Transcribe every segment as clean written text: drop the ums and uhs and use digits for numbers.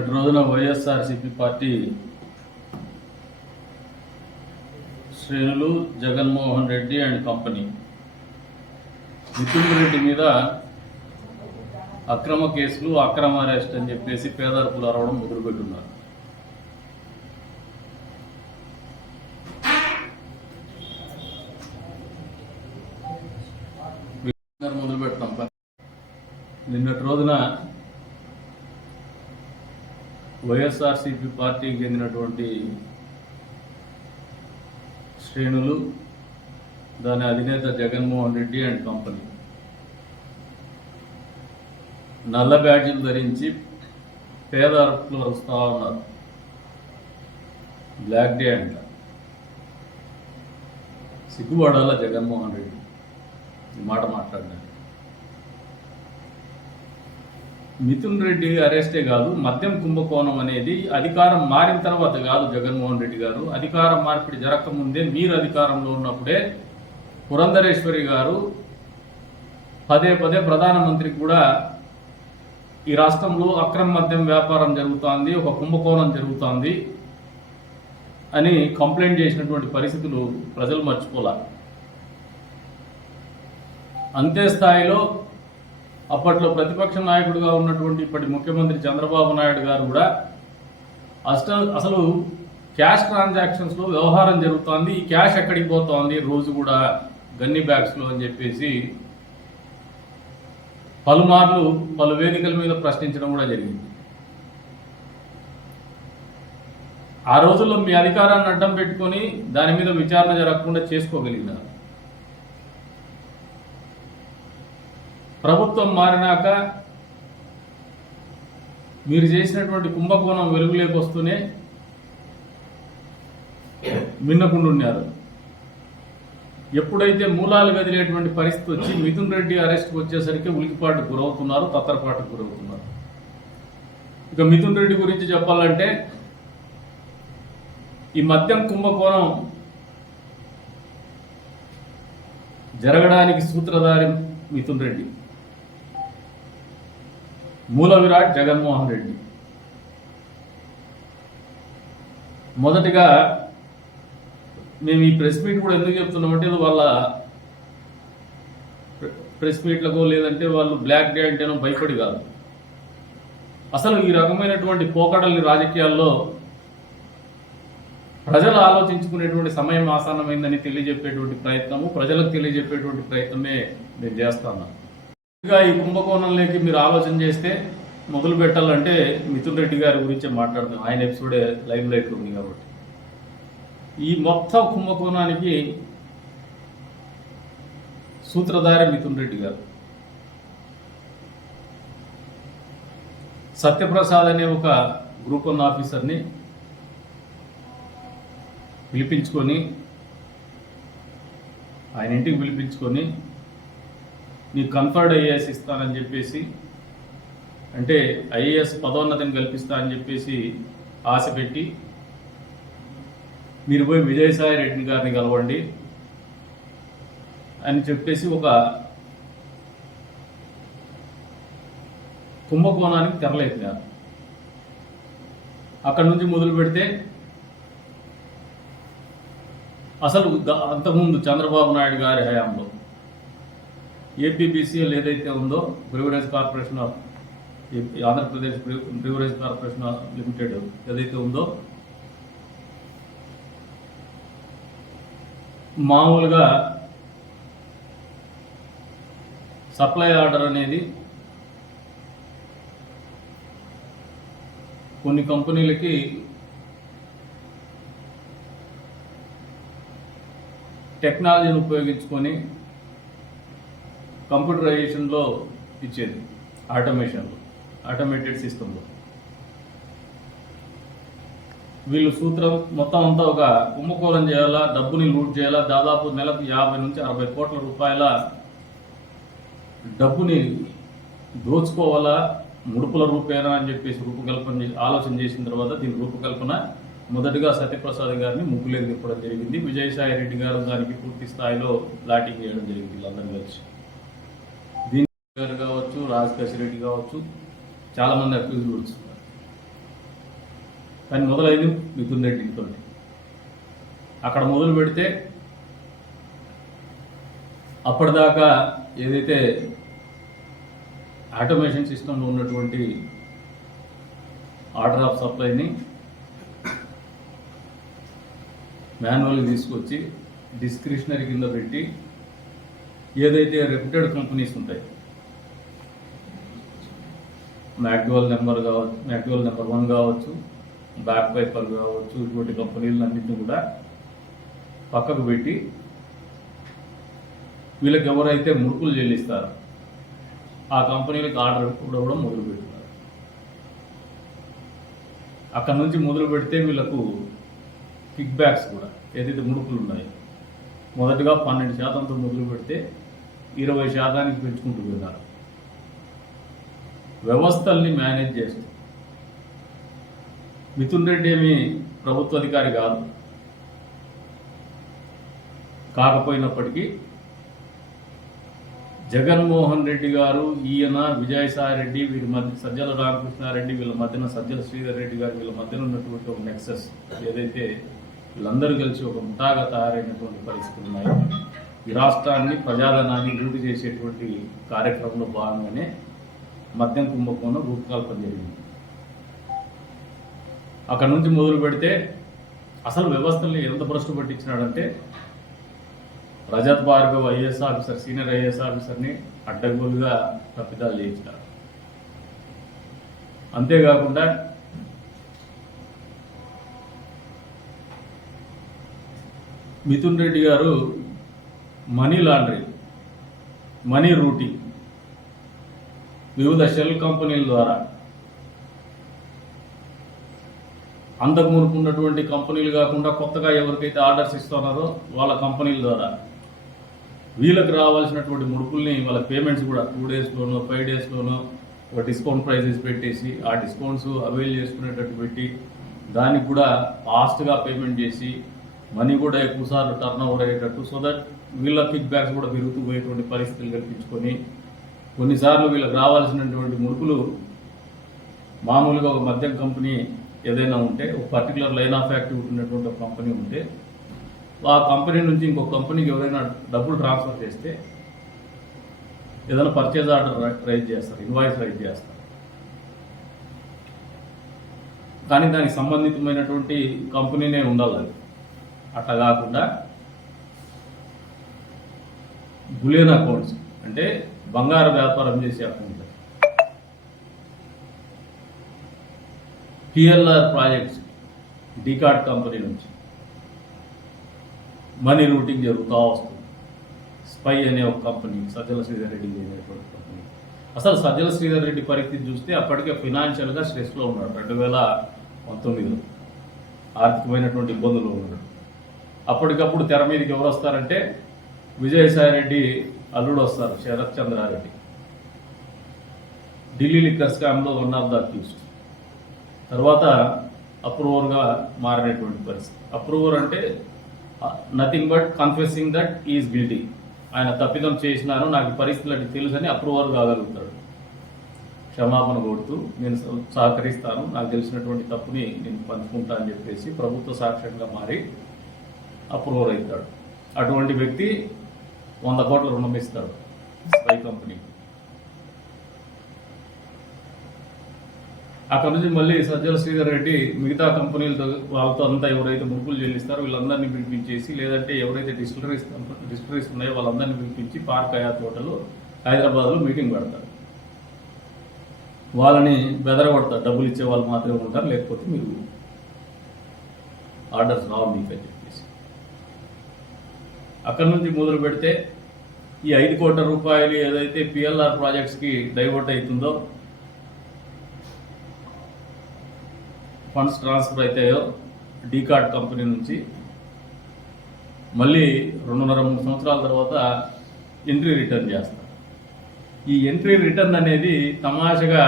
నిన్నటి రోజున వైఎస్ఆర్సీపీ పార్టీ శ్రేణులు జగన్మోహన్ రెడ్డి అండ్ కంపెనీ మిథున్ రెడ్డి మీద అక్రమ కేసులు, అక్రమ అరెస్ట్ అని చెప్పేసి పేదర్పులు అరవడం మొదలుపెట్టున్నారు. మొదలు పెడతాం. నిన్నటి రోజున వైఎస్ఆర్సీపీ పార్టీకి చెందినటువంటి శ్రేణులు, దాని అధినేత జగన్మోహన్ రెడ్డి అండ్ కంపెనీ నల్ల బ్యాడ్జీలు ధరించి పేద అరుపులు వస్తూ ఉన్నారు. బ్లాక్ డే అంట. సిగ్గుపడాల జగన్మోహన్ రెడ్డి ఈ మాట మాట్లాడినారు. మిథున్ రెడ్డి అరెస్టే కాదు, మద్యం కుంభకోణం అనేది అధికారం మారిన తర్వాత కాదు. జగన్మోహన్ రెడ్డి గారు అధికారం మార్పిడి జరగకముందే, మీరు అధికారంలో ఉన్నప్పుడే పురంధరేశ్వరి గారు పదే పదే ప్రధానమంత్రికి కూడా ఈ రాష్ట్రంలో అక్రమ మద్యం వ్యాపారం జరుగుతోంది, ఒక కుంభకోణం జరుగుతోంది అని కంప్లైంట్ చేసినటువంటి పరిస్థితులు ప్రజలు మర్చిపోలే. అంతే స్థాయిలో అప్పట్లో ప్రతిపక్ష నాయకుడిగా ఉన్నటువంటి ఇప్పటి ముఖ్యమంత్రి చంద్రబాబు నాయుడు గారు కూడా అసలు క్యాష్ ట్రాన్సాక్షన్స్లో వ్యవహారం జరుగుతోంది, ఈ క్యాష్ ఎక్కడికి పోతోంది రోజు కూడా గన్ని బ్యాగ్స్లో అని చెప్పేసి పలుమార్లు పలు వేదికల మీద ప్రశ్నించడం కూడా జరిగింది. ఆ రోజుల్లో మీ అధికారాన్ని అడ్డం పెట్టుకొని దాని మీద విచారణ జరగకుండా చేసుకోగలిగినారు. ప్రభుత్వం మారినాక మీరు చేసినటువంటి కుంభకోణం వెలుగులోకి వస్తూనే మిన్నకుండున్నారు. ఎప్పుడైతే మూలాలు కదిలేటువంటి పరిస్థితి వచ్చి మిథున్ రెడ్డి అరెస్ట్కి వచ్చేసరికి ఉలికిపాటుకు గురవుతున్నారు, తత్తరపాటుకు గురవుతున్నారు. ఇక మిథున్ రెడ్డి గురించి చెప్పాలంటే, ఈ మద్యం కుంభకోణం జరగడానికి సూత్రధారి మిథున్ రెడ్డి, మూల విరాట్ జగన్మోహన్ రెడ్డి. మొదటిగా మేము ఈ ప్రెస్ మీట్ కూడా ఎందుకు చెప్తున్నామంటే, వాళ్ళ ప్రెస్ మీట్లకు లేదంటే వాళ్ళు బ్లాక్ డే అంటేనో భయపడి కాదు. అసలు ఈ రకమైనటువంటి పోకడల్ని రాజకీయాల్లో ప్రజలు ఆలోచించుకునేటువంటి సమయం ఆసన్నమైందని తెలియజెప్పేటువంటి ప్రయత్నము, ప్రజలకు తెలియజెప్పేటువంటి ప్రయత్నమే నేను చేస్తాను. ఇక ఈ కుంభకోణంలోకి మీరు ఆలోచన చేస్తే మొదలు పెట్టాలంటే మిథున్ రెడ్డి గారి గురించే మాట్లాడుతున్నాం. ఆయన ఎపిసోడే లైవ్ లైట్లో ఉంది కాబట్టి. ఈ మొత్తం కుంభకోణానికి సూత్రధారి మిథున్ రెడ్డి గారు. సత్యప్రసాద్ అనే ఒక గ్రూప్ 1 ఆఫీసర్ని పిలిపించుకొని, ఆయన ఇంటికి పిలిపించుకొని నీకు కన్ఫర్డ్ ఐఏఎస్ ఇస్తానని చెప్పేసి, అంటే ఐఏఎస్ పదోన్నతిని కల్పిస్తా అని చెప్పేసి ఆశ పెట్టి, మీరు పోయి విజయసాయి రెడ్డి గారిని కలవండి అని చెప్పేసి ఒక కుంభకోణానికి తెరలేపినారు. అక్కడి నుంచి మొదలు పెడితే అసలు అంతకుముందు చంద్రబాబు నాయుడు గారి హయాంలో ఏపీబీసీఎల్ ఏదైతే ఉందో, beverage corporation of Andhra Pradesh beverage corporation limited ఏదైతే ఉందో, మామూలుగా సప్లై ఆర్డర్ అనేది కొన్ని కంపెనీలకి టెక్నాలజీని ఉపయోగించుకొని కంప్యూటరైజేషన్లో ఇచ్చేది, ఆటోమేటెడ్ సిస్టంలో. వీళ్ళు సూత్రం మొత్తం అంతా ఒక కుంభకోణం చేయాలా, డబ్బుని లూట్ చేయాలా, దాదాపు నెలకు 50 నుంచి 60 కోట్ల రూపాయల డబ్బుని దోచుకోవాలా ముడుపుల రూపేనా అని చెప్పేసి ఆలోచన చేసిన తర్వాత దీని రూపకల్పన మొదటిగా సత్యప్రసాద్ గారిని ముగ్గులేకి తిప్పడం జరిగింది. విజయసాయి రెడ్డి గారు దానికి పూర్తి స్థాయిలో లాటింగ్ చేయడం జరిగింది. వీళ్ళందరూ కలిసి దీని గారు కావచ్చు, రాజకేశ్ రెడ్డి కావచ్చు, చాలామంది అక్యూజ్డ్ వస్తున్నారు. కానీ మొదలైంది మిథున్ రెడ్డితో. అక్కడ మొదలు పెడితే అప్పటిదాకా ఏదైతే ఆటోమేషన్ సిస్టంలో ఉన్నటువంటి ఆర్డర్ ఆఫ్ సప్లైని మాన్యువల్గా తీసుకొచ్చి డిస్క్రిషనరీ కింద పెట్టి ఏదైతే రెప్యూటెడ్ కంపెనీస్ ఉంటాయి, మ్యాక్డోవల్ నెంబర్ 1 కావచ్చు, బ్యాక్ పైపర్ కావచ్చు, ఇటువంటి కంపెనీలన్నింటినీ కూడా పక్కకు పెట్టి వీళ్ళకి ఎవరైతే ముడుపులు చెల్లిస్తారో ఆ కంపెనీలకు ఆర్డర్ కూడా మొదలు పెడుతున్నారు. అక్కడ నుంచి మొదలు పెడితే వీళ్ళకు కిక్ బ్యాక్స్ కూడా ఏదైతే ముడుపులు ఉన్నాయో మొదటగా 12% మొదలు పెడితే 20% పెంచుకుంటూ వెళ్ళారు. వ్యవస్థల్ని మేనేజ్ చేస్తూ మిథున్ రెడ్డి ఏమి ప్రభుత్వ అధికారి కాదు, కాకపోయినప్పటికీ జగన్మోహన్ రెడ్డి గారు, ఈయన విజయసాయి రెడ్డి, వీరి మధ్య సజ్జల రామకృష్ణారెడ్డి, వీళ్ళ మధ్యన సజ్జల శ్రీధర్ రెడ్డి గారు, వీళ్ళ మధ్యన ఉన్నటువంటి ఒక నెక్సెస్ ఏదైతే వీళ్ళందరూ కలిసి ఒక ముఠాగా తయారైనటువంటి పరిస్థితులు ఉన్నాయి. ఈ రాష్ట్రాన్ని ప్రజాధనాన్ని అభివృద్ధి చేసేటువంటి కార్యక్రమంలో భాగంగానే మద్యం కుంభకోణం రూపకల్పన జరిగింది. అక్కడ నుంచి మొదలు పెడితే అసలు వ్యవస్థల్ని ఎంత భ్రష్టు పట్టించినాడంటే Rajat Bhargav IAS officer, senior IAS ఆఫీసర్ని అడ్డగోలుగా తప్పిదాలు చేయించారు. అంతేకాకుండా Mithun Reddy garu money laundering, money routing వివిధ షెల్ కంపెనీల ద్వారా అంతకు మునుపు ఉన్నటువంటి కంపెనీలు కాకుండా కొత్తగా ఎవరికైతే ఆర్డర్స్ ఇస్తున్నారో వాళ్ళ కంపెనీల ద్వారా వీళ్ళకి రావాల్సినటువంటి ముడుపుల్ని వాళ్ళ పేమెంట్స్ కూడా 2 డేస్లోనో 5 డేస్లోనో ఒక డిస్కౌంట్ ప్రైజెస్ పెట్టేసి ఆ డిస్కౌంట్స్ అవైల్ చేసుకునేటట్టు పెట్టి దానికి కూడా ఫాస్ట్గా పేమెంట్ చేసి మనీ కూడా ఎక్కువసార్లు టర్న్ ఓవర్ అయ్యేటట్టు, సో దట్ వీళ్ళ కిక్ బ్యాక్స్ కూడా పెరుగుతూ పోయేటువంటి పరిస్థితులు కల్పించుకొని కొన్నిసార్లు వీళ్ళకి రావాల్సినటువంటి ముడుపులు మామూలుగా ఒక మద్యం కంపెనీ ఏదైనా ఉంటే ఒక పర్టికులర్ లైన్ ఆఫ్ యాక్టివిటీ ఉన్నటువంటి ఒక కంపెనీ ఉంటే ఆ కంపెనీ నుంచి ఇంకో కంపెనీకి ఎవరైనా డబ్బులు ట్రాన్స్ఫర్ చేస్తే ఏదైనా పర్చేజ్ ఆర్డర్ రైజ్ చేస్తారు, ఇన్వాయిస్ రైజ్ చేస్తారు. కానీ దానికి సంబంధితమైనటువంటి కంపెనీనే ఉండాలి. అది అట్లా కాకుండా బులియన్ అకౌంట్స్ అంటే బంగారు వ్యాపారం చేసే అకౌంట్, పిఎల్ఆర్ ప్రాజెక్ట్స్ డీకార్డ్ కంపెనీ నుంచి మనీ రూటింగ్ జరుగుతూ వస్తుంది. స్పై అనే ఒక కంపెనీ, సజ్జల శ్రీధర్ రెడ్డి అనేటువంటి కంపెనీ. అసలు సజ్జల శ్రీధర్ రెడ్డి పరిస్థితి చూస్తే అప్పటికే ఫినాన్షియల్గా స్ట్రెస్లో ఉన్నాడు. 2019లో ఆర్థికమైనటువంటి ఇబ్బందులు ఉన్నాడు. అప్పటికప్పుడు తెర మీదకి ఎవరు వస్తారంటే విజయసాయి రెడ్డి అల్లుడు వస్తారు, శరత్ చంద్రారెడ్డి. ఢిల్లీ లిక్కర్ స్కామ్లో 1 ఆఫ్ ద అక్యూస్డ్. తర్వాత అప్రూవర్గా మారినటువంటి పరిస్థితి. అప్రూవర్ అంటే nothing but confessing that is guilty. ఆయన తప్పిదం చేసినాను, నాకు పరిస్థితులు అంటే తెలుసని అప్రూవర్ కాగలుగుతాడు. క్షమాపణ కోరుతూ నేను సహకరిస్తాను, నాకు తెలిసినటువంటి తప్పుని నేను పంచుకుంటా అని చెప్పేసి ప్రభుత్వ సాక్ష్యంగా మారి అప్రూవర్ అవుతాడు. అటువంటి వ్యక్తి 100 కోట్ల రుణం ఇస్తాడు స్పై కంపెనీకి. అక్కడ నుంచి మళ్ళీ సజ్జల శ్రీధర్ రెడ్డి మిగతా కంపెనీలతో వాళ్ళతో అంతా ఎవరైతే ముడుపులు చెల్లిస్తారో వీళ్ళందరినీ పిలిపించేసి, లేదంటే ఎవరైతే డిస్టిలరీస్ ఉన్నాయో వాళ్ళందరినీ పిలిపించి పార్క్ హయాత్ హోటల్ హైదరాబాద్లో మీటింగ్ పెడతారు. వాళ్ళని బెదరగొడతారు, డబ్బులు ఇచ్చే వాళ్ళు మాత్రమే ఉంటారు, లేకపోతే మీరు ఆర్డర్స్ రావు మీకు అని చెప్పేసి. అక్కడ నుంచి మొదలు పెడితే ఈ 5 కోట్ల రూపాయలు ఏదైతే పిఎల్ఆర్ ప్రాజెక్ట్స్కి డైవర్ట్ అవుతుందో, ఫండ్స్ ట్రాన్స్ఫర్ అవుతాయో డీకార్డ్ కంపెనీ నుంచి, మళ్ళీ 2.5-3 సంవత్సరాల తర్వాత ఎంట్రీ రిటర్న్ చేస్తారు. ఈ ఎంట్రీ రిటర్న్ అనేది తమాషగా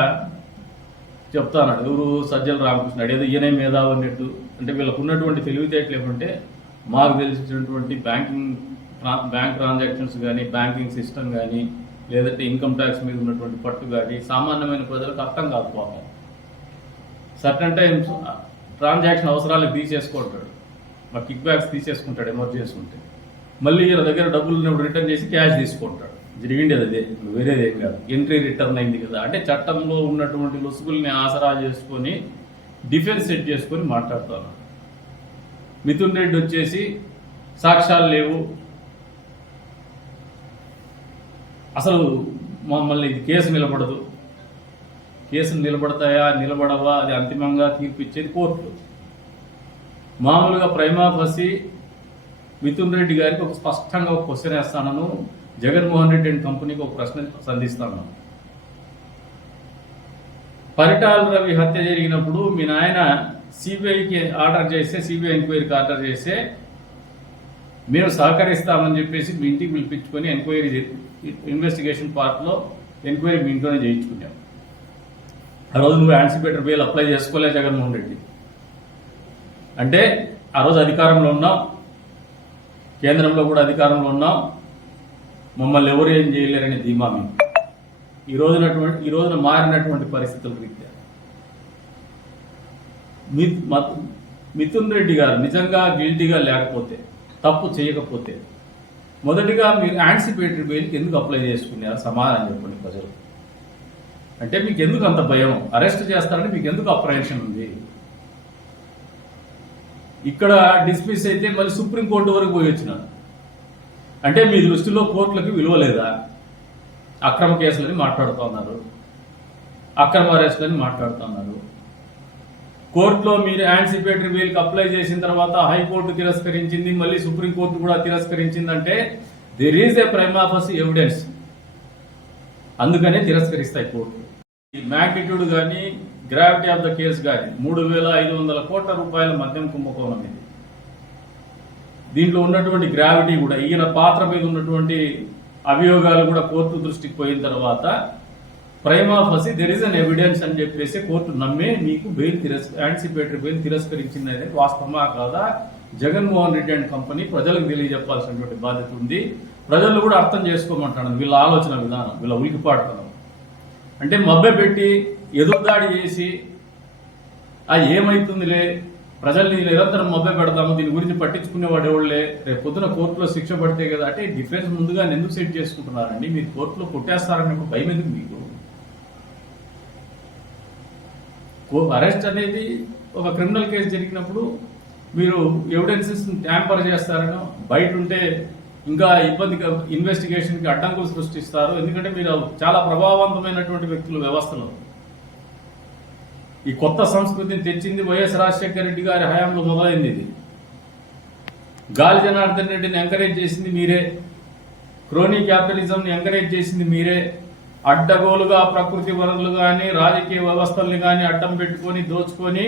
చెప్తాను, ఎవరు సజ్జల రామకృష్ణ ఏదో ఈయనే మేధావి అన్నట్టు. అంటే వీళ్ళకు ఉన్నటువంటి తెలివితేటలు ఏమంటే, మాకు తెలిసినటువంటి బ్యాంక్ ట్రాన్సాక్షన్స్ కానీ, బ్యాంకింగ్ సిస్టమ్ కానీ, లేదంటే ఇన్కమ్ ట్యాక్స్ మీద ఉన్నటువంటి పట్టు కానీ సామాన్యమైన ప్రజలకు అర్థం కాదు. పాపం సర్టన్ టైమ్స్ ట్రాన్సాక్షన్ అవసరాలకు తీసేసుకుంటాడు, మా కిక్ బ్యాక్స్ తీసేసుకుంటాడు ఎమర్జెన్సీ ఉంటే. మళ్ళీ ఈయన దగ్గర డబ్బులు ఉన్నప్పుడు రిటర్న్ చేసి క్యాష్ తీసుకుంటాడు. జరిగిండేది అదే, వేరేది ఏం కాదు. ఎంట్రీ రిటర్న్ అయింది కదా అంటే చట్టంలో ఉన్నటువంటి లొసుగుల్ని ఆసరా చేసుకొని డిఫెన్స్ సెట్ చేసుకొని మాట్లాడుతాను. మిథున్ రెడ్డి వచ్చేసి సాక్ష్యాలు లేవు, అసలు మమ్మల్ని కేసు నిలబడదు, కేసులు నిలబడతాయా నిలబడవా అది అంతిమంగా తీర్పు ఇచ్చేది కోర్టులు. మామూలుగా ప్రైమా ఫసి మిథున్ రెడ్డి గారికి ఒక స్పష్టంగా ఒక క్వశ్చన్ వేస్తాను, జగన్మోహన్ రెడ్డి అండ్ కంపెనీకి ఒక ప్రశ్న సంధిస్తాను. పరిటాల రవి హత్య జరిగినప్పుడు మీ నాయన సిబిఐకి ఆర్డర్ చేస్తే, సిబిఐ ఎంక్వైరీకి ఆర్డర్ చేస్తే మేము సహకరిస్తామని చెప్పేసి మీ ఇంటికి పిలిపించుకొని ఎంక్వైరీ ఇన్వెస్టిగేషన్ పార్ట్లో ఎంక్వైరీ మీ ఇంట్లోనే చేయించుకున్నాం. ఆ రోజు నువ్వు యాంటిసిపేటరీ బెయిల్ అప్లై చేసుకోలే జగన్మోహన్ రెడ్డి. అంటే ఆ రోజు అధికారంలో ఉన్నాం, కేంద్రంలో కూడా అధికారంలో ఉన్నాం, మమ్మల్ని ఎవరు ఏం చేయలేరని ధీమా మేము. ఈ రోజున మారినటువంటి పరిస్థితుల రీత్యా మిథున్ రెడ్డి గారు నిజంగా గిల్టీగా లేకపోతే, తప్పు చేయకపోతే మొదటిగా మీరు యాంటిసిపేటరీ బెయిల్కి ఎందుకు అప్లై చేసుకున్నారు సమాధానం చెప్పండి ప్రజలు. అంటే మీకు ఎందుకు అంత భయం, అరెస్ట్ చేస్తారని మీకు ఎందుకు అప్రహెన్షన్ ఉంది? ఇక్కడ డిస్మిస్ అయితే మళ్ళీ సుప్రీంకోర్టు వరకు పోయి వచ్చినారు. అంటే మీ దృష్టిలో కోర్టులకి విలువ లేదా? అక్రమ కేసులని మాట్లాడుతున్నారు, అక్రమ అరెస్టులని మాట్లాడుతున్నారు. కోర్టులో మీరు యాంటిసిపేటరీ బెయిల్కి అప్లై చేసిన తర్వాత హైకోర్టు తిరస్కరించింది, మళ్ళీ సుప్రీంకోర్టు కూడా తిరస్కరించిందంటే there is a prima facie evidence. అందుకనే తిరస్కరిస్తాయి కోర్టు. ఈ మ్యాగ్నిట్యూడ్ కానీ గ్రావిటీ ఆఫ్ ద కేసు కానీ 3,500 కోట్ల రూపాయల మద్యం కుంభకోణం ఇది. దీంట్లో ఉన్నటువంటి గ్రావిటీ కూడా, ఈయన పాత్ర మీద ఉన్నటువంటి అభియోగాలు కూడా కోర్టు దృష్టికి పోయిన తర్వాత prima facie there is an evidence అని చెప్పేసి కోర్టు నమ్మే మీకు బెయిల్ యాంటిసిపేటరీ బెయిల్ తిరస్కరించింది అనేది వాస్తవమా కాదా జగన్మోహన్ రెడ్డి అండ్ కంపెనీ ప్రజలకు తెలియజెప్పాల్సినటువంటి బాధ్యత ఉంది. ప్రజలు కూడా అర్థం చేసుకోమంటాను వీళ్ళ ఆలోచన విధానం, వీళ్ళ ఉలికిపాటుతనం. అంటే మభ్య పెట్టి ఎదురుదాడి చేసి ఏమైతుందిలే, ప్రజల్ని నిరంతరం మభ్య పెడతాము, దీని గురించి పట్టించుకునేవాడు ఎవరులే, రేపు పొద్దున కోర్టులో శిక్ష పడితే కదా అంటే డిఫెన్స్ ముందుగా ఎందుకు సెట్ చేసుకుంటున్నారండి? మీరు కోర్టులో కొట్టేస్తారని భయం ఎందుకు మీకు? అరెస్ట్ అనేది ఒక క్రిమినల్ కేసు జరిగినప్పుడు మీరు ఎవిడెన్సెస్ ట్యాంపర్ చేస్తారనో, బయట ఉంటే ఇంకా ఇబ్బందిగా ఇన్వెస్టిగేషన్కి అడ్డంకులు సృష్టిస్తారు. ఎందుకంటే మీరు చాలా ప్రభావవంతమైనటువంటి వ్యక్తులు వ్యవస్థలో. ఈ కొత్త సంస్కృతిని తెచ్చింది వైఎస్ రాజశేఖర రెడ్డి గారి హయాంలో మొదలైంది. ఇది గాలి జనార్దన్ రెడ్డిని ఎంకరేజ్ చేసింది మీరే, క్రోనీ క్యాపిటలిజంని ఎంకరేజ్ చేసింది మీరే. అడ్డగోలుగా ప్రకృతి వనరులు కానీ రాజకీయ వ్యవస్థల్ని కానీ అడ్డం పెట్టుకొని దోచుకొని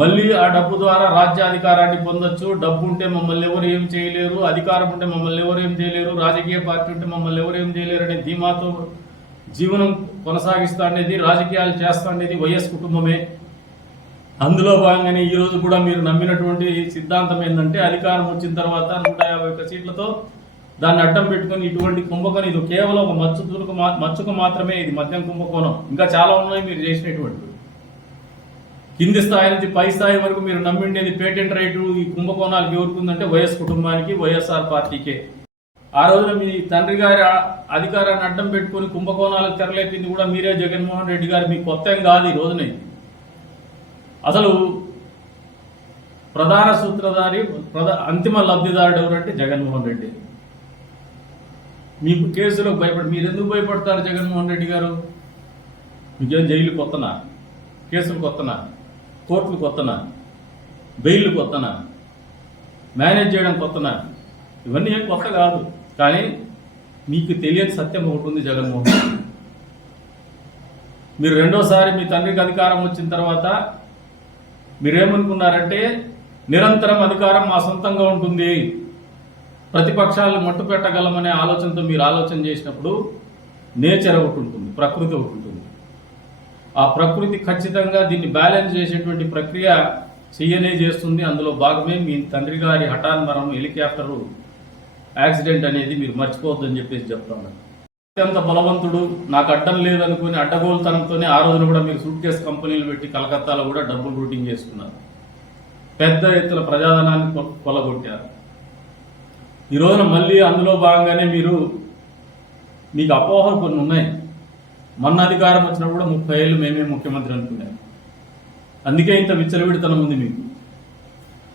మళ్ళీ ఆ డబ్బు ద్వారా రాజ్యాధికారాన్ని పొందొచ్చు. డబ్బు ఉంటే మమ్మల్ని ఎవరు ఏం చేయలేరు, అధికారం ఉంటే మమ్మల్ని ఎవరు ఏం చేయలేరు, రాజకీయ పార్టీ ఉంటే మమ్మల్ని ఎవరు ఏం చేయలేరు అనే ధీమాతో జీవనం కొనసాగిస్తా అనేది, రాజకీయాలు చేస్తా అనేది వైఎస్ కుటుంబమే. అందులో భాగంగానే ఈ రోజు కూడా మీరు నమ్మినటువంటి సిద్ధాంతం ఏంటంటే అధికారం వచ్చిన తర్వాత 151 సీట్లతో దాన్ని అడ్డం పెట్టుకొని ఇటువంటి కుంభకోణం, ఇది కేవలం ఒక మచ్చుకు మాత్రమే ఇది మద్యం కుంభకోణం. ఇంకా చాలా ఉన్నాయి మీరు చేసినటువంటి. కింది స్థాయి నుంచి పై స్థాయి వరకు మీరు నమ్మిండేది పేటెంట్ రైటు ఈ కుంభకోణాలకు ఎవరుకుందంటే వైఎస్ కుటుంబానికి, వైఎస్ఆర్ పార్టీకే. ఆ రోజున మీ తండ్రి గారి అధికారాన్ని అడ్డం పెట్టుకుని కుంభకోణాలకు తెరలేపింది కూడా మీరే జగన్మోహన్ రెడ్డి గారు. మీకు కొత్త ఏం కాదు ఈ రోజున. అసలు ప్రధాన సూత్రధారి, అంతిమ లబ్ధిదారుడు ఎవరంటే జగన్మోహన్ రెడ్డి. మీకు కేసులకు మీరు ఎందుకు భయపడతారు జగన్మోహన్ రెడ్డి గారు? మీకేం జైలు కొత్తనా, కేసులు కొత్తనా, కోర్టులు కొత్తనా, బెయిల్ కొత్తనా, మేనేజ్ చేయడం కొత్తనా? ఇవన్నీ ఏం కొత్త కాదు. కానీ మీకు తెలియని సత్యం ఒకటి ఉంది జగన్మోహన్ రెడ్డి. మీరు రెండోసారి మీ తండ్రికి అధికారం వచ్చిన తర్వాత మీరేమనుకున్నారంటే నిరంతరం అధికారం మా సొంతంగా ఉంటుంది, ప్రతిపక్షాలను మట్టు పెట్టగలమనే ఆలోచనతో మీరు ఆలోచన చేసినప్పుడు నేచర్ ఒకటి ఉంటుంది, ప్రకృతి ఒకటి ఉంటుంది. ఆ ప్రకృతి ఖచ్చితంగా దీన్ని బ్యాలెన్స్ చేసేటువంటి ప్రక్రియ చెయ్యనే చేస్తుంది. అందులో భాగమే మీ తండ్రి గారి హఠాన్మరణం, హెలికాప్టరు యాక్సిడెంట్ అనేది మీరు మర్చిపోవద్దని చెప్పేసి చెప్తాను. అత్యంత బలవంతుడు, నాకు అడ్డం లేదనుకుని అడ్డగోలుతనంతోనే ఆ రోజున కూడా మీరు సూట్ కేసు కంపెనీలు పెట్టి కలకత్తాలో కూడా డబ్బులు రూటింగ్ చేసుకున్నారు. పెద్ద ఎత్తున ప్రజాధనాన్ని కొల్లగొట్టారు. ఈ రోజున మళ్ళీ అందులో భాగంగానే మీకు అపోహలు కొన్ని ఉన్నాయి. మొన్న అధికారం వచ్చినప్పుడు కూడా 30 ఏళ్ళు మేమే ముఖ్యమంత్రి అనుకున్నాం. అందుకే ఇంత విచ్చలవిడితనం ఉంది మీకు.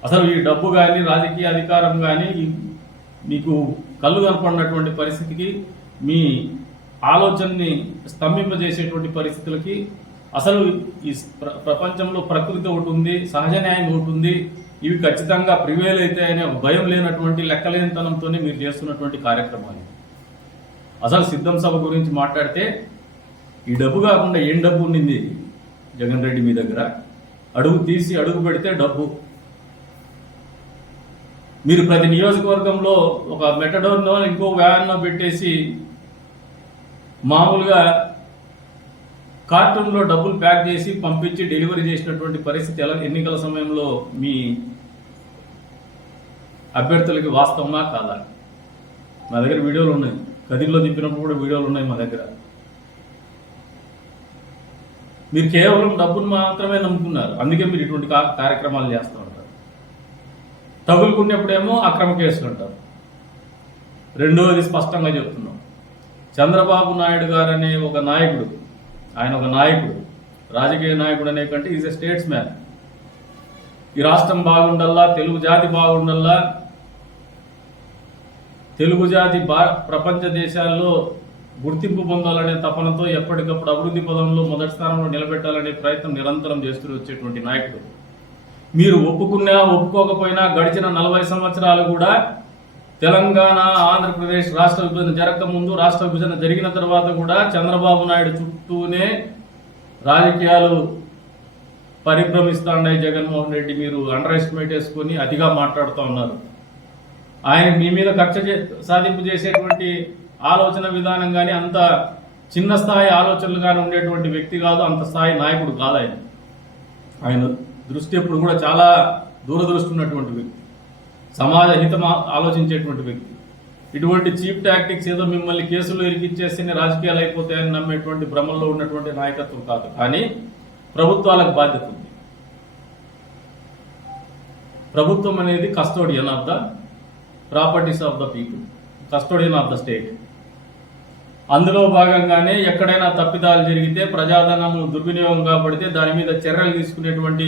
అసలు ఈ డబ్బు కానీ రాజకీయ అధికారం కానీ మీకు కళ్ళు కనపడినటువంటి పరిస్థితికి, మీ ఆలోచనని స్తంభింపజేసేటువంటి పరిస్థితులకి, అసలు ఈ ప్రపంచంలో ప్రకృతి ఒకటి ఉంది, సహజ న్యాయం ఒకటి ఉంది, ఇవి ఖచ్చితంగా ప్రివేల్ అయితే అనే భయం లేనటువంటి లెక్కలేనితనంతోనే మీరు చేస్తున్నటువంటి కార్యక్రమాలు. అసలు సిద్ధం సభ గురించి మాట్లాడితే ఈ డబ్బు కాకుండా ఏం డబ్బు ఉండింది జగన్ రెడ్డి మీ దగ్గర? అడుగు పెడితే డబ్బు. మీరు ప్రతి నియోజకవర్గంలో ఒక మెటడోర్నో ఇంకో వ్యాన్నో పెట్టేసి మామూలుగా కార్టూన్లో డబ్బులు ప్యాక్ చేసి పంపించి డెలివరీ చేసినటువంటి పరిస్థితి ఎన్నికల సమయంలో మీ అభ్యర్థులకి వాస్తవమా కాదా? మా దగ్గర వీడియోలు ఉన్నాయి. కదిల్లో దింపినప్పుడు కూడా వీడియోలు ఉన్నాయి మా దగ్గర. మీరు కేవలం డబ్బును మాత్రమే నమ్ముకున్నారు. అందుకే మీరు ఇటువంటి కార్యక్రమాలు చేస్తూ ఉంటారు. తగులుకునేప్పుడేమో అక్రమ కేసులు అంటారు. రెండవది స్పష్టంగా చెప్తున్నాం, చంద్రబాబు నాయుడు గారు అనే ఒక నాయకుడు, ఆయన ఒక నాయకుడు, రాజకీయ నాయకుడు అనే కంటే ఈజ్ ఎ స్టేట్స్ మ్యాన్. ఈ రాష్ట్రం బాగుండల్లా, తెలుగు జాతి బాగుండల్లా, తెలుగు జాతి ప్రపంచ దేశాల్లో గుర్తింపు పొందాలనే తపనతో ఎప్పటికప్పుడు అభివృద్ధి పదంలో మొదటి స్థానంలో నిలబెట్టాలనే ప్రయత్నం నిరంతరం చేస్తూ వచ్చేటువంటి నాయకుడు. మీరు ఒప్పుకున్నా ఒప్పుకోకపోయినా గడిచిన 40 సంవత్సరాలు కూడా తెలంగాణ, ఆంధ్రప్రదేశ్ రాష్ట్ర విభజన జరగకముందు, రాష్ట్ర విభజన జరిగిన తర్వాత కూడా చంద్రబాబు నాయుడు చుట్టూనే రాజకీయాలు పరిభ్రమిస్తున్నాయి. జగన్మోహన్ రెడ్డి మీరు అండర్ ఎస్టిమేట్ వేసుకొని అతిగా మాట్లాడుతూ ఉన్నారు. ఆయన మీ మీద కక్ష సాధింపు చేసేటువంటి ఆలోచన విధానం కానీ, అంత చిన్న స్థాయి ఆలోచనలు కానీ ఉండేటువంటి వ్యక్తి కాదు, అంత స్థాయి నాయకుడు కాదు ఆయన. ఆయన దృష్టి ఎప్పుడు కూడా చాలా దూరదృష్టి ఉన్నటువంటి వ్యక్తి, సమాజ హితం ఆలోచించేటువంటి వ్యక్తి. ఇటువంటి చీప్ టాక్టిక్స్ ఏదో మిమ్మల్ని కేసులు ఇరికిచ్చేస్తేనే రాజకీయాలు అయిపోతాయని నమ్మేటువంటి భ్రమంలో ఉన్నటువంటి నాయకత్వం కాదు. కానీ ప్రభుత్వాలకు బాధ్యత ఉంది. ప్రభుత్వం అనేది custodian of the properties of the people, custodian of the state. అందులో భాగంగానే ఎక్కడైనా తప్పిదాలు జరిగితే, ప్రజాధనము దుర్వినియోగం కాబడితే దాని మీద చర్యలు తీసుకునేటువంటి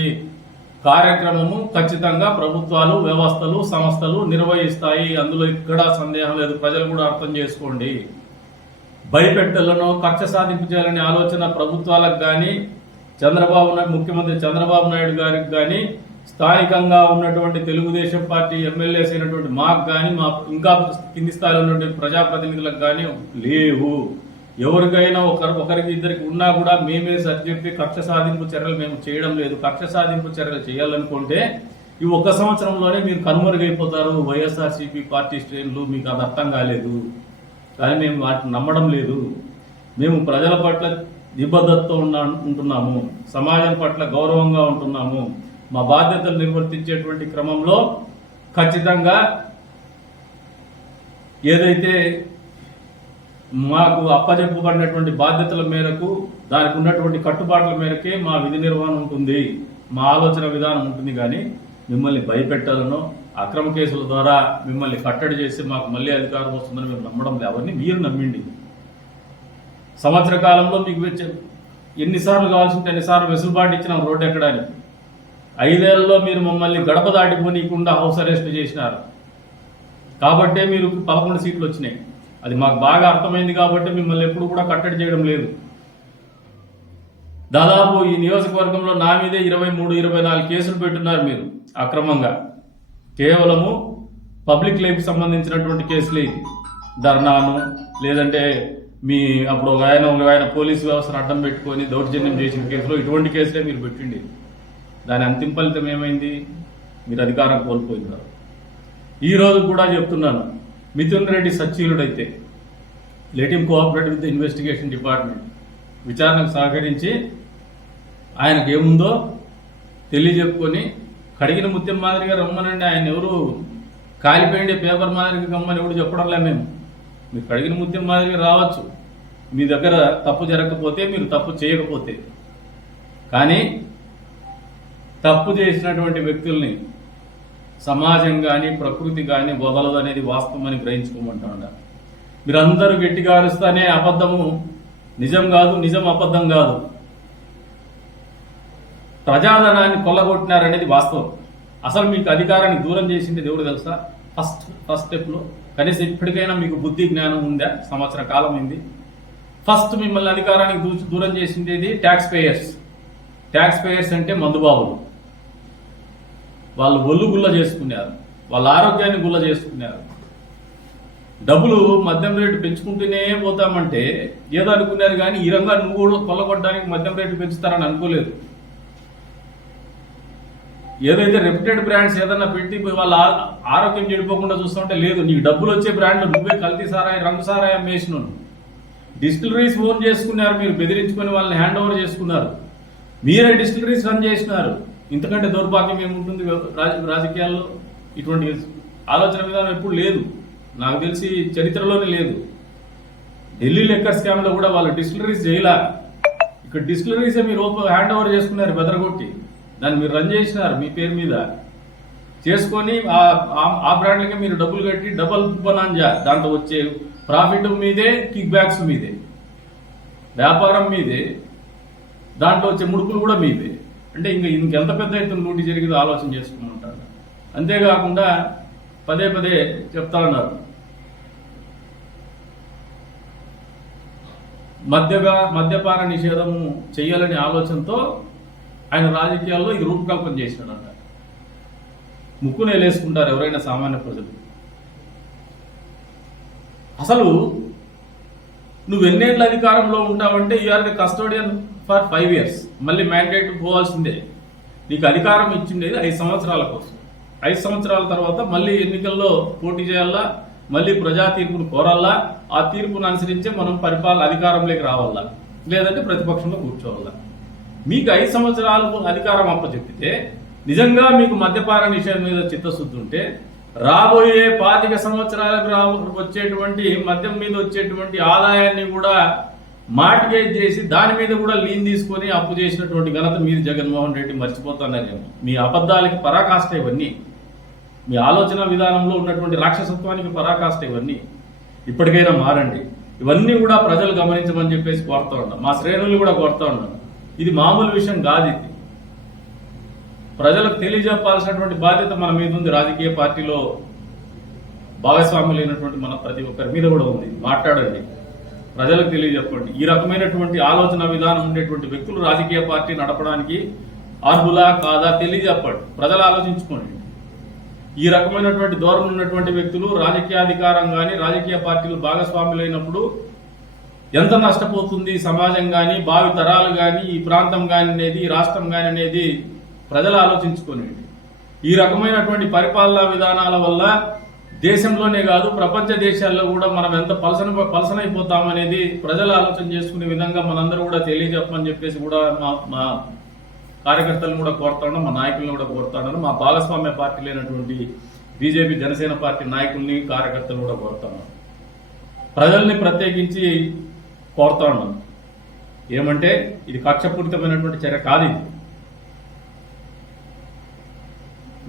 కార్యక్రమము ఖచ్చితంగా ప్రభుత్వాలు, వ్యవస్థలు, సంస్థలు నిర్వహిస్తాయి. అందులో ఎక్కడా సందేహం లేదు. ప్రజలు కూడా అర్థం చేసుకోండి. భయపెట్టలను, కక్ష సాధింపు చేయాలనే ఆలోచన ప్రభుత్వాలకు కానీ, ముఖ్యమంత్రి చంద్రబాబు నాయుడు గారికి కానీ, స్థానికంగా ఉన్నటువంటి తెలుగుదేశం పార్టీ ఎమ్మెల్యేస్ అయినటువంటి మాకు కానీ, మా ఇంకా కింది స్థాయిలో ఉన్నటువంటి ప్రజాప్రతినిధులకు కానీ లేవు. ఎవరికైనా ఒకరికి ఇద్దరికి ఉన్నా కూడా మేమే సరిచెప్పి కక్ష సాధింపు చర్యలు మేము చేయడం లేదు. కక్ష సాధింపు చర్యలు చేయాలనుకుంటే ఈ 1 సంవత్సరంలోనే మీరు కనుమరుగైపోతారు. వైఎస్ఆర్సీపీ పార్టీ శ్రేణులు మీకు అది అర్థం కాలేదు. కానీ మేము వాటిని నమ్మడం లేదు. మేము ప్రజల పట్ల నిబద్ధతతో ఉంటున్నాము, సమాజం పట్ల గౌరవంగా ఉంటున్నాము. మా బాధ్యతలు నిర్వర్తించేటువంటి క్రమంలో ఖచ్చితంగా ఏదైతే మాకు అప్పజెప్పబడినటువంటి బాధ్యతల మేరకు, దానికి ఉన్నటువంటి కట్టుబాట్ల మేరకే మా విధి నిర్వహణ ఉంటుంది, మా ఆలోచన విధానం ఉంటుంది. కానీ మిమ్మల్ని భయపెట్టాలనో, అక్రమ కేసుల ద్వారా మిమ్మల్ని కట్టడి చేసి మాకు మళ్ళీ అధికారం వస్తుందని మేము నమ్మడం లేవని మీరు నమ్మిండి. సంవత్సర కాలంలో మీకు ఎన్నిసార్లు కావాల్సింటే ఎన్నిసార్లు వెసులుబాటు ఇచ్చినాం రోడ్డు ఎక్కడానికి. 5 ఏళ్లలో మీరు మమ్మల్ని గడప దాటిపోనీయకుండా హౌస్ అరెస్ట్ చేసినారు. కాబట్టే మీరు 11 సీట్లు వచ్చినాయి. అది మాకు బాగా అర్థమైంది కాబట్టి మిమ్మల్ని ఎప్పుడు కూడా కట్టడి చేయడం లేదు. దాదాపు ఈ నియోజకవర్గంలో నా మీదే 23-24 కేసులు పెట్టున్నారు మీరు అక్రమంగా. కేవలము పబ్లిక్ లైఫ్ సంబంధించినటువంటి కేసులే. ధర్నాను, లేదంటే మీ అప్పుడు ఒక ఆయన పోలీసు వ్యవస్థను అడ్డం పెట్టుకొని దౌర్జన్యం చేసిన కేసులో ఇటువంటి కేసులే మీరు పెట్టిండి. దాని అంతిమ ఫలితం ఏమైంది? మీరు అధికారం కోల్పోయినారు. ఈరోజు కూడా చెప్తున్నాను, మిథున్ రెడ్డి సచ్చీలుడైతే let him cooperate with the investigation department. విచారణకు సహకరించి ఆయనకు ఏముందో తెలియజెప్పుకొని కడిగిన ముత్యం మాదిరిగా రమ్మనండి. ఆయన ఎవరు కాలిపోయిండే పేపర్ మాదిరిగా గమ్మని ఎవరు చెప్పడంలే. మీరు కడిగిన ముత్యం మాదిరిగా రావచ్చు, మీ దగ్గర తప్పు జరగకపోతే, మీరు తప్పు చేయకపోతే. కానీ తప్పు చేసినటువంటి వ్యక్తుల్ని సమాజం కానీ ప్రకృతి కానీ వదలదు అనేది వాస్తవం అని గ్రహించుకోమంటా. మీరందరూ గట్టిగా అరుస్తానే అబద్ధము నిజం కాదు, నిజం అబద్ధం కాదు. ప్రజాధనాన్ని కొల్లగొట్టినారనేది వాస్తవం. అసలు మీకు అధికారాన్ని దూరం చేసింది దేవుడు తెలుసా? ఫస్ట్ స్టెప్లో కనీసం ఇప్పటికైనా మీకు బుద్ధి జ్ఞానం ఉందా? సంవత్సర కాలం అయింది. ఫస్ట్ మిమ్మల్ని అధికారానికి దూరం చేసింది ఇది ట్యాక్స్ పేయర్స్ అంటే మందుబాబులు. వాళ్ళు ఒళ్ళు గుల్ల చేసుకున్నారు, వాళ్ళ ఆరోగ్యాన్ని గుల్ల చేసుకున్నారు. డబ్బులు మద్యం రేటు పెంచుకుంటూనే పోతామంటే ఏదో అనుకున్నారు, కానీ ఈ రంగా నువ్వు కూడా కొల్లగొట్టడానికి మద్యం రేటు పెంచుతారని అనుకోలేదు. ఏదైతే రెప్యూటెడ్ బ్రాండ్స్ ఏదన్నా పెట్టి వాళ్ళ ఆరోగ్యం చెడిపోకుండా చూస్తుంటే లేదు, నీకు డబ్బులు వచ్చే బ్రాండ్లు నువ్వే కల్తీ సారాయి రంగు సారాయి అమ్మేసినాను. డిస్టిలరీస్ ఓన్ చేసుకున్నారు, మీరు బెదిరించుకొని వాళ్ళని హ్యాండ్ ఓవర్ చేసుకున్నారు, మీరే డిస్టిలరీస్ రన్ చేసినారు. ఇంతకంటే దౌర్భాగ్యం ఏముంటుంది రాజకీయాల్లో? ఇటువంటి ఆలోచన విధానం ఎప్పుడు లేదు, నాకు తెలిసి చరిత్రలోనే లేదు. ఢిల్లీ లెక్కర్ స్కామ్ లో కూడా వాళ్ళు డిస్టిలరీస్ చేయలా, ఇక్కడ డిస్టిలరీసే మీరు హ్యాండ్ ఓవర్ చేసుకున్నారు బెదరగొట్టి. దాన్ని మీరు రన్ చేసినారు మీ పేరు మీద చేసుకొని ఆ బ్రాండ్లకే మీరు డబ్బులు కట్టి డబల్ బనాంజా, దాంట్లో వచ్చే ప్రాఫిట్ మీదే, కిక్ బ్యాక్స్ మీదే, వ్యాపారం మీదే, దాంట్లో వచ్చే ముడుపులు కూడా మీదే. అంటే ఇంకెంత పెద్ద ఎత్తున లూటీ జరిగిందో ఆలోచన చేసుకోమంటారు. అంతేకాకుండా పదే పదే చెప్తా ఉన్నారు, మద్యపాన నిషేధము చెయ్యాలనే ఆలోచనతో ఆయన రాజకీయాల్లో ఇది రూపకల్పన చేసినాడంట. ముక్కునే లేసుకుంటారు ఎవరైనా సామాన్య ప్రజలు. అసలు నువ్వు ఎన్నేళ్ళ అధికారంలో ఉంటావంటే you are the custodian for 5 years, మళ్ళీ మ్యాండేట్ పోవాల్సిందే. నీకు అధికారం ఇచ్చిండేది 5 సంవత్సరాల కోసం. 5 సంవత్సరాల తర్వాత మళ్ళీ ఎన్నికల్లో పోటీ చేయాలా, మళ్ళీ ప్రజా తీర్పును కోరాలా, ఆ తీర్పును అనుసరించే మనం పరిపాలన అధికారంలోకి రావాలా, లేదంటే ప్రతిపక్షంలో కూర్చోవాలా. మీకు 5 సంవత్సరాలు అధికారం అప్పచెప్పితే, నిజంగా మీకు మద్యపాన నిషేధం మీద చిత్తశుద్ధి ఉంటే, రాబోయే 25 సంవత్సరాలకు వచ్చేటువంటి మద్యం మీద వచ్చేటువంటి ఆదాయాన్ని కూడా మార్టిగేజ్ చేసి దాని మీద కూడా లీన్ తీసుకొని అప్పు చేసినటువంటి ఘనత మీరు జగన్మోహన్ రెడ్డి మర్చిపోతున్నారేమో. మీ అబద్ధాలకి పరాకాష్ట ఇవన్నీ, మీ ఆలోచన విధానంలో ఉన్నటువంటి రాక్షసత్వానికి పరాకాష్ట ఇవన్నీ. ఇప్పటికైనా మారండి. ఇవన్నీ కూడా ప్రజలు గమనించమని చెప్పేసి కోరుతా ఉన్నాం, మా శ్రేణులు కూడా కోరుతా ఉన్నాం. ఇది మామూలు విషయం కాదు, ఇది ప్రజలకు తెలియజెప్పాల్సినటువంటి బాధ్యత మన మీద ఉంది. రాజకీయ పార్టీలో భాగస్వాములైనటువంటి మన ప్రతి ఒక్కరి మీద కూడా ఉంది. మాట్లాడండి, ప్రజలకు తెలియజెప్పండి. ఈ రకమైనటువంటి ఆలోచన విధానం ఉండేటువంటి వ్యక్తులు రాజకీయ పార్టీ నడపడానికి అర్హులా కాదా తెలియజెప్పండి, ప్రజలు ఆలోచించుకోండి. ఈ రకమైనటువంటి ధోరణి ఉన్నటువంటి వ్యక్తులు రాజకీయాధికారం కానీ రాజకీయ పార్టీలు భాగస్వాములైనప్పుడు ఎంత నష్టపోతుంది సమాజం కానీ, భావి తరాలు కానీ, ఈ ప్రాంతం కానీ అనేది, ఈ రాష్ట్రం కానీ అనేది ప్రజలు ఆలోచించుకోనండి. ఈ రకమైనటువంటి పరిపాలనా విధానాల వల్ల దేశంలోనే కాదు ప్రపంచ దేశాల్లో కూడా మనం ఎంత పలసనైపోతామనేది ప్రజలు ఆలోచన చేసుకునే విధంగా మనందరూ కూడా తెలియజెప్పమని చెప్పేసి కూడా మా కార్యకర్తలను కూడా కోరుతా ఉన్నాం, మా నాయకులను కూడా కోరుతా ఉన్నాను. మా భాగస్వామ్య పార్టీలైనటువంటి బీజేపీ, జనసేన పార్టీ నాయకుల్ని, కార్యకర్తలను కూడా కోరుతా ఉన్నాం. ప్రజల్ని ప్రత్యేకించి కోరుతా ఉన్నాం ఏమంటే, ఇది కక్షపూరితమైనటువంటి చర్య కాదు. ఇది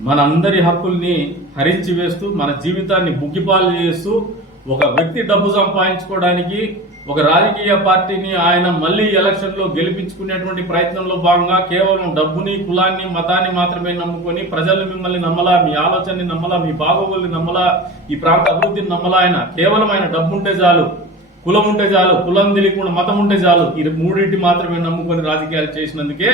మనందరి హక్కుల్ని హరించి వేస్తూ, మన జీవితాన్ని బుగ్గిపాలు చేస్తూ, ఒక వ్యక్తి డబ్బు సంపాదించుకోవడానికి ఒక రాజకీయ పార్టీని ఆయన మళ్ళీ ఎలక్షన్లో గెలిపించుకునేటువంటి ప్రయత్నంలో భాగంగా కేవలం డబ్బుని, కులాన్ని, మతాన్ని మాత్రమే నమ్ముకొని ప్రజలు మిమ్మల్ని నమ్మలా, మీ ఆలోచనని నమ్మలా, మీ బాగోగుల్ని నమ్మలా, ఈ ప్రాంత అభివృద్ధిని నమ్మలా. ఆయన కేవలం ఆయన డబ్బు ఉంటే చాలు, కులం ఉంటే చాలు, కులం తెలియకుండా మతం ఉంటే చాలు, ఈ మూడింటి మాత్రమే నమ్ముకొని రాజకీయాలు చేసినందుకే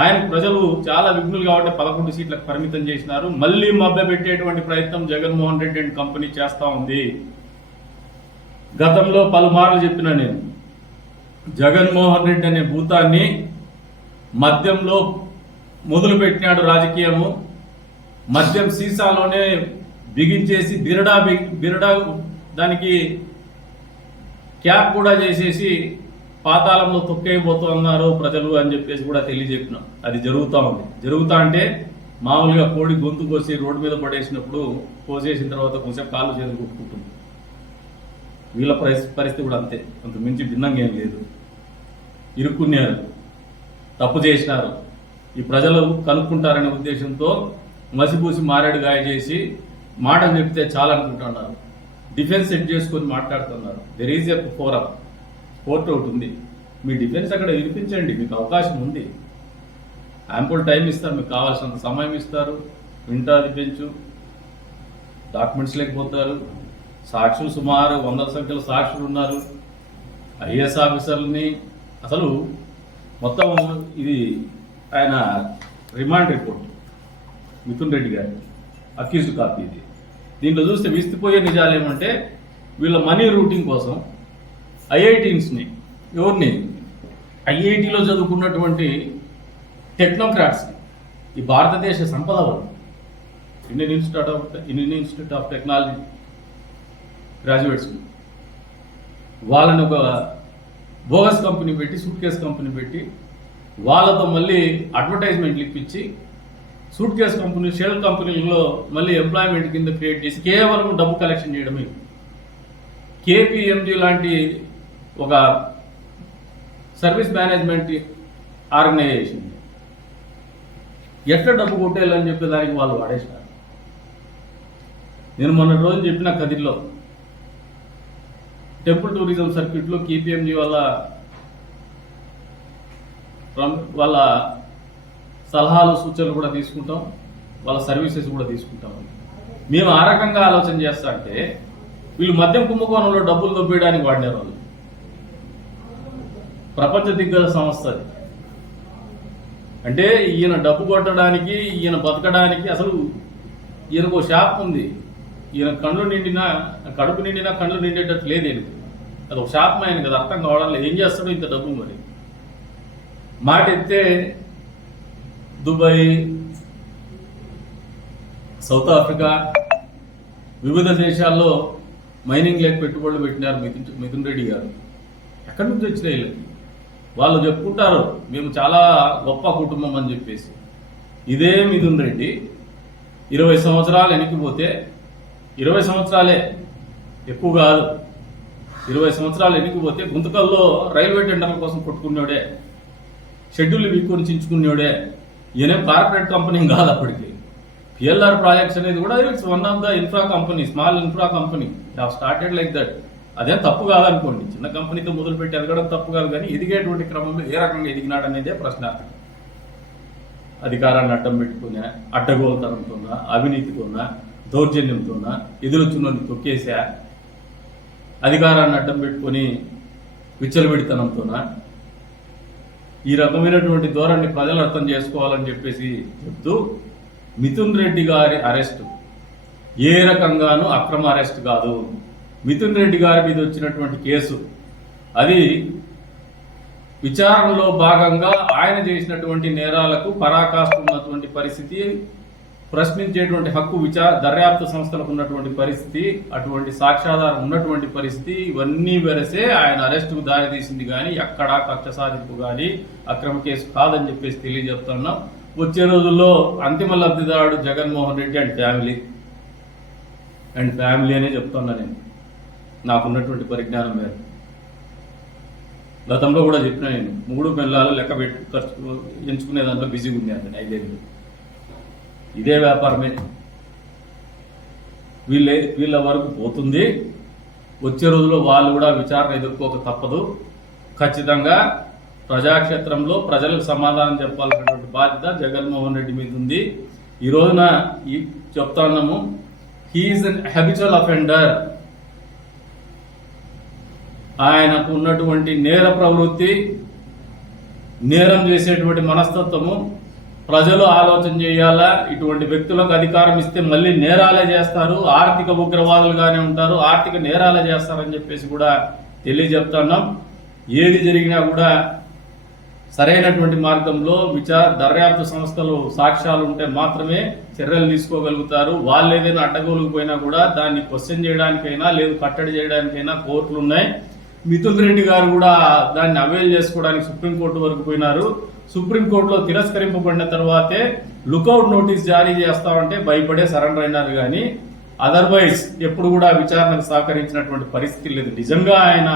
ఆయన ప్రజలు చాలా విఘ్నులు కాబట్టి 11 సీట్లకు పరిమితం చేసినారు. మళ్ళీ మభ్యపెట్టేటువంటి ప్రయత్నం జగన్మోహన్ రెడ్డి అండ్ కంపెనీ చేస్తా ఉంది. గతంలో పలుమార్లు చెప్పిన నేను, జగన్మోహన్ రెడ్డి అనే భూతాన్ని మద్యంలో మొదలుపెట్టినాడు రాజకీయము. మద్యం సీసాలోనే బిగించేసి బిరడా దానికి క్యాప్ కూడా చేసేసి పాతాళంలో తొక్కేయబోతున్నారు ప్రజలు అని చెప్పేసి కూడా తెలియజెప్పినాం. అది జరుగుతూ ఉంది. జరుగుతా అంటే మామూలుగా కోడి గొంతు కోసి రోడ్డు మీద పడేసినప్పుడు కోసేసిన తర్వాత కొంచెం కాళ్ళు చేతులు కొట్టుకుంటుంది. వీళ్ళ పరిస్థితి కూడా అంతే, అంత మించి భిన్నంగా ఏం లేదు. ఇరుక్కున్నారు, తప్పు చేసినారు, ఈ ప్రజలు కనుక్కుంటారనే ఉద్దేశంతో మసిపూసి మారేడు గాయ చేసి మాటలు చెప్తే చాలా అనుకుంటున్నారు. డిఫెన్స్ సెట్ చేసుకొని మాట్లాడుతున్నారు. There is a forum, court ఒకటి ఉంది. మీ డిఫెన్స్ అక్కడ వినిపించండి, మీకు అవకాశం ఉంది. యాంపుల్ టైం ఇస్తారు, మీకు కావాల్సినంత సమయం ఇస్తారు. వింటాది బెంచు, డాక్యుమెంట్స్ లేకపోతారు. సాక్షులు సుమారు 100 సంఖ్యలో సాక్షులు ఉన్నారు. ఐఏఎస్ ఆఫీసర్లని అసలు మొత్తం ఇది ఆయన రిమాండ్ రిపోర్ట్ మిథున్ రెడ్డి గారి అక్యూజ్డ్ కాపీ ఇది. దీంట్లో చూస్తే విస్తుపోయే నిజాలు ఏమంటే వీళ్ళ మనీ రూటింగ్ కోసం ఐఐటీస్ని ఎవరిని ఐఐటీలో చదువుకున్నటువంటి టెక్నోక్రాట్స్ని, ఈ భారతదేశ సంపద వాళ్ళు, ఇండియన్ ఇన్స్టిట్యూట్ ఆఫ్ టెక్నాలజీ గ్రాడ్యుయేట్స్ని, వాళ్ళని ఒక బోగస్ కంపెనీ పెట్టి, సూట్ కేస్ కంపెనీ పెట్టి వాళ్ళతో మళ్ళీ అడ్వర్టైజ్మెంట్లు ఇప్పించి సూట్ కేస్ కంపెనీ, షెల్ కంపెనీలలో మళ్ళీ ఎంప్లాయ్మెంట్ కింద క్రియేట్ చేసి కేవలం డబ్బు కలెక్షన్ చేయడమే. కేపీఎంజీ లాంటి ఒక సర్వీస్ మేనేజ్మెంట్ ఆర్గనైజేషన్ ఎట్లా డబ్బు కొట్టేయాలని చెప్పేదానికి వాళ్ళు వాడేసినారు. నేను మొన్న రోజు చెప్పిన కదిల్లో టెంపుల్ టూరిజం సర్క్యూట్లో కేపీఎంజీ వాళ్ళ సలహాలు సూచనలు కూడా తీసుకుంటాం, వాళ్ళ సర్వీసెస్ కూడా తీసుకుంటాం. మేము ఆ రకంగా ఆలోచన చేస్తా అంటే వీళ్ళు మద్యం కుంభకోణంలో డబ్బులు దొబ్బేయడానికి వాడినారు. వాళ్ళు ప్రపంచ దిగ్గజ సంస్థ అది. అంటే ఈయన డబ్బు కొట్టడానికి, ఈయన బతకడానికి అసలు ఈయనకు షాప్ ఉంది. ఈయన కళ్ళు నిండినా, కడుపు నిండినా కళ్ళు నిండేటట్టు లేదు ఈయనకు. అది ఒక షాప్ ఆయన కదా, అర్థం కావడం లేదు. ఏం చేస్తాడో ఇంత డబ్బు మరి. మాట ఎత్తే దుబాయ్, సౌత్ ఆఫ్రికా, వివిధ దేశాల్లో మైనింగ్ లేక పెట్టుబడులు పెట్టినారు మిథున్ రెడ్డి గారు. ఎక్కడి నుంచి వచ్చినాయి వీళ్ళకి? వాళ్ళు చెప్పుకుంటారు మేము చాలా గొప్ప కుటుంబం అని చెప్పేసి. ఇదే మిథున్ రెడ్డి 20 సంవత్సరాలు వెనక్కిపోతే, 20 సంవత్సరాలే ఎక్కువ కాదు, 20 సంవత్సరాలు వెనక్కిపోతే గుంతకల్లో రైల్వే టెండర్ల కోసం కొట్టుకున్నాడే, షెడ్యూల్ వీక్కుని చించుకున్నాడే. ఈయనేం కార్పొరేట్ కంపెనీ కాదు అప్పటికి. పిఎల్ఆర్ ప్రాజెక్ట్స్ అనేది కూడా it's one of the infra company, small infra company. Have started like that. అదేం తప్పు కాదనుకోండి, చిన్న కంపెనీతో మొదలుపెట్టి ఎదగడం తప్పు కాదు. కానీ ఎదిగేటువంటి క్రమంలో ఏ రకంగా ఎదిగినాడు అనేదే ప్రశ్నార్థకం. అధికారాన్ని అడ్డం పెట్టుకున్నా, అడ్డగోలుతనంతోనా, అవినీతితోనా, దౌర్జన్యంతోనా, ఎదురొచ్చిన తొక్కేసా, అధికారాన్ని అడ్డం పెట్టుకొని విచ్చలవిడితనంతోనా, ఈ రకమైనటువంటి ధోరణి ప్రజలు అర్థం చేసుకోవాలని చెప్పేసి చెప్తూ మిథున్ రెడ్డి గారి అరెస్టు ఏ రకంగానూ అక్రమ అరెస్ట్ కాదు. మిథున్ రెడ్డి గారి మీద వచ్చినటువంటి కేసు అది విచారణలో భాగంగా ఆయన చేసినటువంటి నేరాలకు పరాకాష్ఠ ఉన్నటువంటి పరిస్థితి, ప్రశ్నించేటువంటి హక్కు దర్యాప్తు సంస్థలకు ఉన్నటువంటి పరిస్థితి, అటువంటి సాక్ష్యాధారం ఉన్నటువంటి పరిస్థితి, ఇవన్నీ వెరసే ఆయన అరెస్టుకు దారి తీసింది. కానీ ఎక్కడా కక్ష సాధింపు కానీ అక్రమ కేసు కాదని చెప్పేసి తెలియజెప్తున్నాం. వచ్చే రోజుల్లో అంతిమ లబ్ధిదారుడు జగన్మోహన్ రెడ్డి అండ్ ఫ్యామిలీ అనే చెప్తున్నా నేను, నాకున్నటువంటి పరిజ్ఞానం మేరకు. గతంలో కూడా చెప్పినా నేను, 3 పిల్లలు లెక్క పెట్టి ఖర్చు ఎంచుకునే దాంట్లో బిజీగా ఉంది అతను 5 ఏళ్ళు. ఇదే వ్యాపారమే వీళ్ళ వరకు పోతుంది. వచ్చే రోజుల్లో వాళ్ళు కూడా విచారణ ఎదుర్కోక తప్పదు. ఖచ్చితంగా ప్రజాక్షేత్రంలో ప్రజలకు సమాధానం చెప్పాల్సినటువంటి బాధ్యత జగన్మోహన్ రెడ్డి మీద ఉంది. ఈ రోజున చెప్తున్నాము, హీఈస్ అన్ హ్యాబిచువల్ అఫెండర్. ఆయనకు ఉన్నటువంటి నేర ప్రవృత్తి, నేరం చేసేటువంటి మనస్తత్వము ప్రజలు ఆలోచన చేయాలా. ఇటువంటి వ్యక్తులకు అధికారం ఇస్తే మళ్ళీ నేరాలే చేస్తారు, ఆర్థిక ఉగ్రవాదులుగానే ఉంటారు, ఆర్థిక నేరాలే చేస్తారని చెప్పేసి కూడా తెలియజెప్తున్నాం. ఏది జరిగినా కూడా సరైనటువంటి మార్గంలో దర్యాప్తు సంస్థలు సాక్ష్యాలు ఉంటే మాత్రమే చర్యలు తీసుకోగలుగుతారు. వాళ్ళు ఏదైనా అడ్డగోలుకుపోయినా కూడా దాన్ని క్వశ్చన్ చేయడానికైనా లేదు కట్టడి చేయడానికైనా కోర్టులు ఉన్నాయి. మిథున్ రెడ్డి గారు కూడా దాన్ని అవైల్ చేసుకోవడానికి సుప్రీంకోర్టు వరకు పోయినారు. సుప్రీంకోర్టులో తిరస్కరింపబడిన తర్వాతే లుకౌట్ నోటీస్ జారీ చేస్తామంటే భయపడే సరెండర్ అయినారు. కానీ అదర్వైజ్ ఎప్పుడు కూడా విచారణకు సహకరించినటువంటి పరిస్థితి లేదు. నిజంగా ఆయన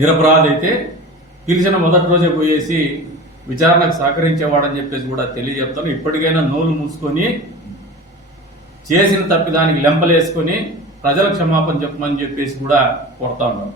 నిరపరాధి అయితే పిలిచిన మొదటి రోజే పోయేసి విచారణకు సహకరించేవాడని చెప్పేసి కూడా తెలియజెప్తాను. ఇప్పటికైనా నోలు మూసుకొని చేసిన తప్పిదానికి లెంపలేసుకొని ప్రజల క్షమాపణ చెప్పమని చెప్పేసి కూడా కోరుతా ఉన్నాను.